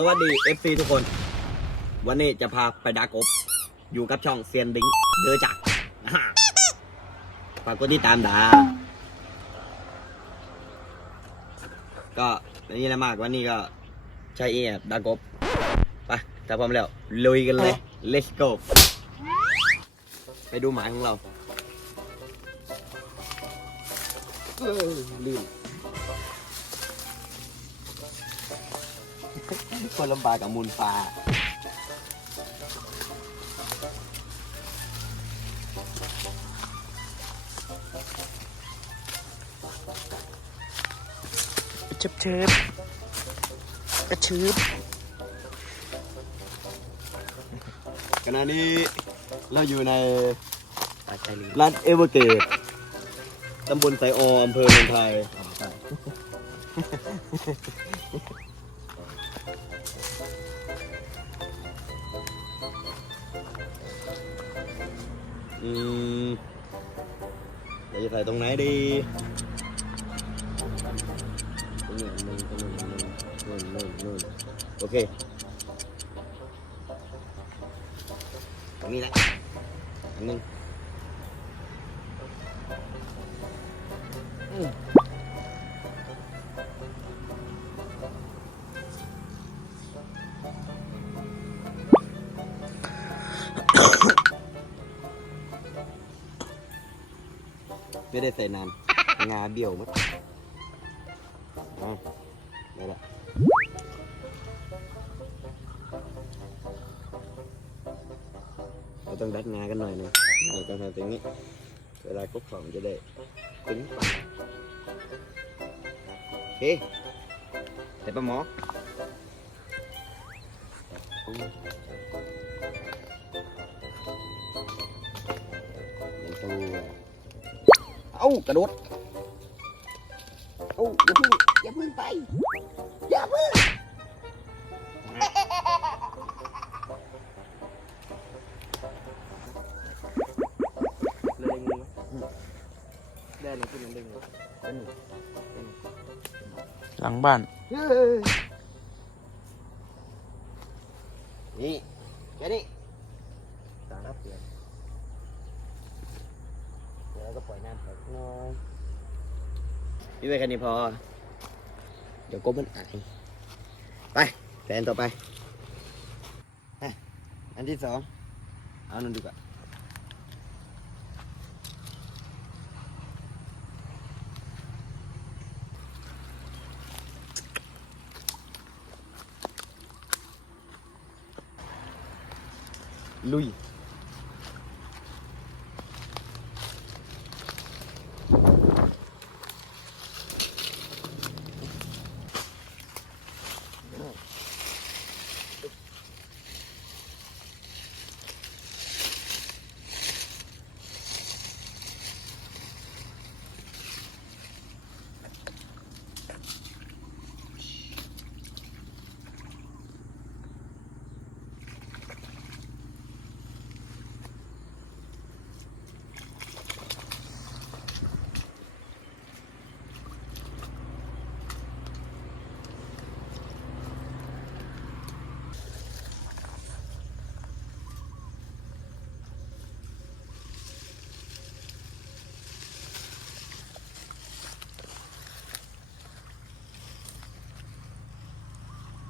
สวัสดี FC ทุกคน วันนี้จะพาไปดักอบ อยู่กับช่องเซียนดิงเดือจักฝากกดติดตามดา ก็ไม่มีอะมากวันนี้ก็ใช้เอฟดักอบไปถ้าพร้อมแล้วลุยกันเลย let's go ไปดูหมายของเราเอ้ยลื่น คนลำบากกับมูลฟ้าเชิบเชิบกระชืบขณะนี้เราอยู่ในปลาใจลีร้านเอเวอร์เกตตำบลไซอออำเภอเมืองไทย อืมเราจะใส่ตรง ไม่ได้ใส่นาน งาเบี้ยวมั้งอะได้ละเราต้องดัดงากันหน่อยหนึงเราต้องทำตรงนี้ เวลาคุกของจะได้ตึงปังโอเคเสร็จปะหมออืมเป็นตัวเอ้ากระโดดเอ้าอย่าเพิ่งอย่าเพิ่งไป อย่าเพิ่งเลยงูไหมได้เลยขึ้นมันได้งูหลังบ้าน เฮ้ยนี่แค่นี้ตามเปลี่ยน เดี๋ยวเราก็ปล่อยน้ำไปน้อยพี่ไว้แค่นี้พอ เดี๋ยวกบมันอายไปแผนต่อไปอะอันที่สอง เอานั่นดูก่อนลุย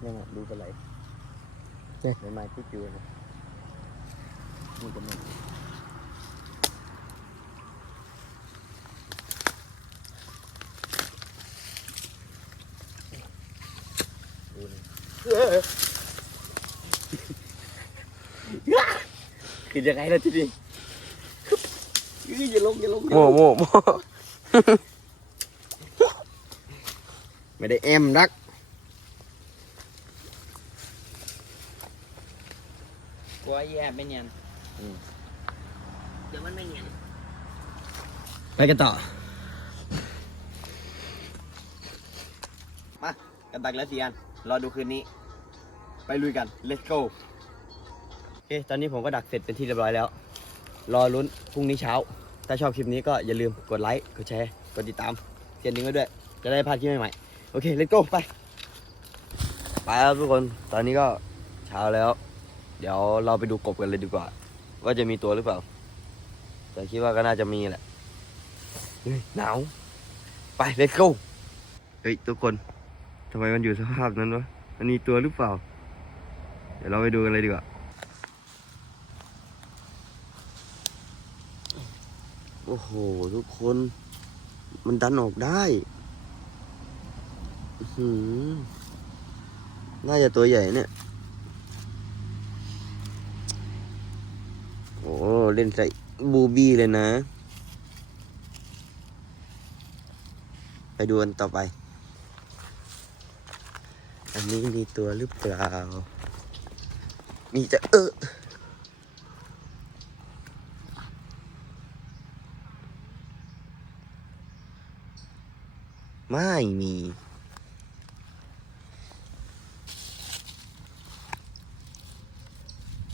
ยังไงดูกันไหลใบไม้ที่จูนะนี่ก็มันดูนี่คือยังไงล่ะทีนี้อื้ออย่าลงอย่าลงอย่าโม่ลงโม่โม่ไม่ได้แอมรัก ลัวแย่ไม่เนียนเดี๋ยวมันไม่เนียนไปกันต่อ มากันตักแล้วสี่อันรอดูคืนนี้ ไปลุยกัน let's go โอเค ตอนนี้ผมก็ดักเสร็จเป็นที่เรียบร้อยแล้ว รอลุ้นพรุ่งนี้เช้า ถ้าชอบคลิปนี้ก็อย่าลืมกดไลค์ กดแชร์ กดติดตามเสียนดิ้งไว้ด้วย จะได้ไม่พลาดคลิปใหม่ๆ โอเค let's go ไป ไปครับทุกคน ตอนนี้ก็เช้าแล้ว เดี๋ยวเราไปดูกบกันเลยดีกว่า ว่าจะมีตัวหรือเปล่า แต่คิดว่าก็น่าจะมีแหละเฮ้ยหนาว ไป let's go เฮ้ยทุกคนทำไมมันอยู่สภาพนั้นวะมันมีตัวหรือเปล่า เดี๋ยวเราไปดูกันเลยดีกว่าโอ้โห ทุกคน มันดันออกได้อื้อหือน่าจะตัวใหญ่เนี่ย โอ้ เล่นใส่บูบี้เลยนะ ไปดูกันต่อไป อันนี้มีตัวหรือเปล่า มีจะเออไม่มี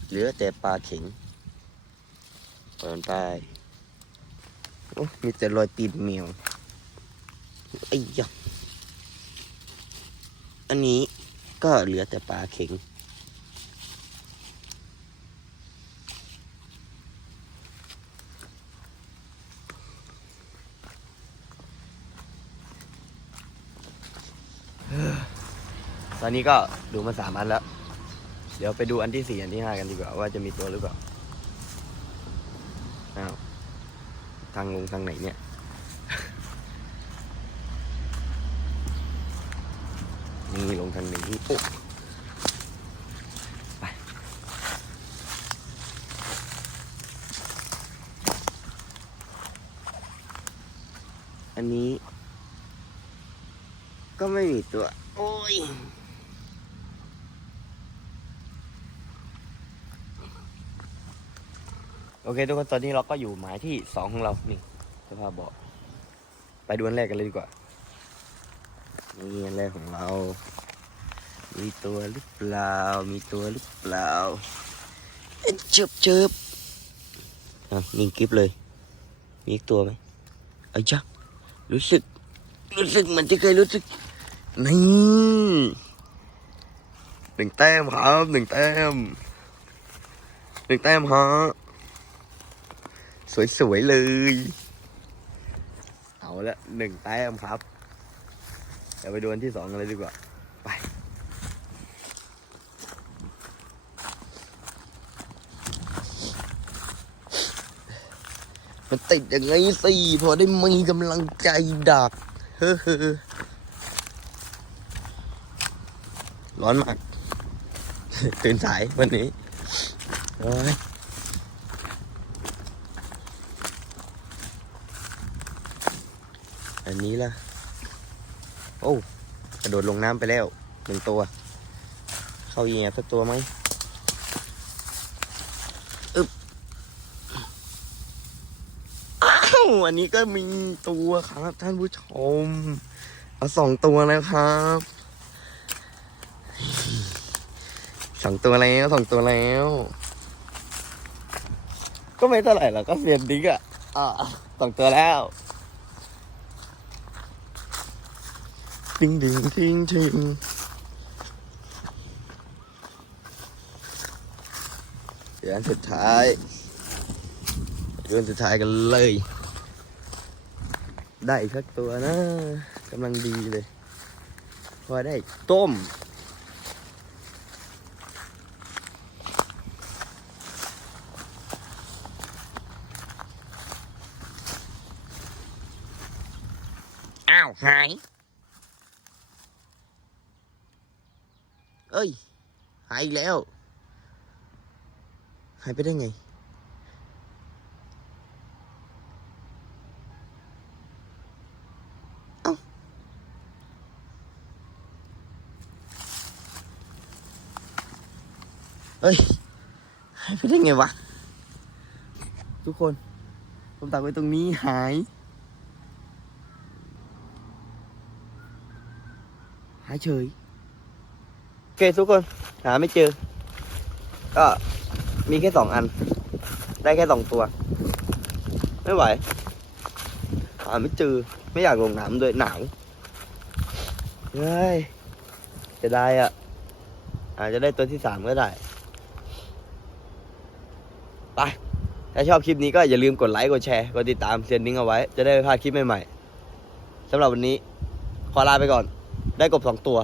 เหลือแต่ปลาเข็ง เปิดไปโอ้มีแต่รอยตีนแมวไอ้ยะอันนี้ก็เหลือแต่ปลาเข็ง ตอนนี้ก็ดูมาสามอันแล้ว เดี๋ยวไปดูอันที่สี่อันที่ห้ากันดีกว่าว่าจะมีตัวหรือเปล่า อ้าวทางลงทางไหนเนี่ย นี่ลงทางนี้โอ้ไปอันนี้ ก็ไม่มีตัว โอ้ย โอเค ทุกคนตอนนี้เราก็อยู่หมายที่สองของเรานี่สภาพเบาะไปดูอันแรกกันเลยดีกว่านี่อันแรกของเรา มีตัวหรือเปล่า มีตัวหรือเปล่าเอ๊ะเจิบเจิบอะนิ่งกริบเลย มีอีกตัวไหมไอ้ยจ๊ะรู้สึก รู้สึกเหมันจะเคยรู้สึกนี่หนึ่งแต้มครับหนึ่งแต้มหนึ่งแต้มฮะ สวยๆเลย เอาละหนึ่งแต้มครับ เดี๋ยวไปดูอันที่สองกันเลยดีกว่า ไป มันติดยังไงสิ พอได้มีกำลังใจดัก เฮ้อร้อนมาก ตื่นสายวันนี้โอ้ย อันนี้ล่ะ โอ้ กระโดดลงน้ำไปแล้วหนึ่งตัว เข้าเหยียบสักตัวไหมอึบอ้าวอันนี้ก็มีตัวครับท่านผู้ชม เอาสองตัวแล้วครับสองตัวแล้วสองตัวแล้ว ก็ไม่เท่าไหร่หรอกก็เซียนดิกอะอะสองตัวแล้ว ดิงดิงทิงทิงเดี๋ยวอันสุดท้ายเดือนสุดท้ายกันเลย ได้อีกสักตัวนะกำลังดีเลย พอได้ต้มอ้าวหาย เอ้ย หายอีกแล้ว หายไปได้ไง เอ้าเฮ้ย หายไปได้ไงวะ ทุกคน ผมตักไว้ตรงนี้หาย หายเฉย โอเคทุกคนหาไม่เจอ ก็มีแค่สองอัน ได้แค่สองตัว ไม่ไหวหาไม่เจอไม่อยากลงน้ำด้วยหนาวเฮ้ยจะได้อะอาจจะได้ตัวที่สามก็ได้ ไป ถ้าชอบคลิปนี้ก็อย่าลืมกดไลค์ กดแชร์ กดติดตามเซียนนิ้งเอาไว้ จะได้ไม่พลาดคลิปใหม่ๆสำหรับวันนี้ ขอลาไปก่อน ได้กบสองตัว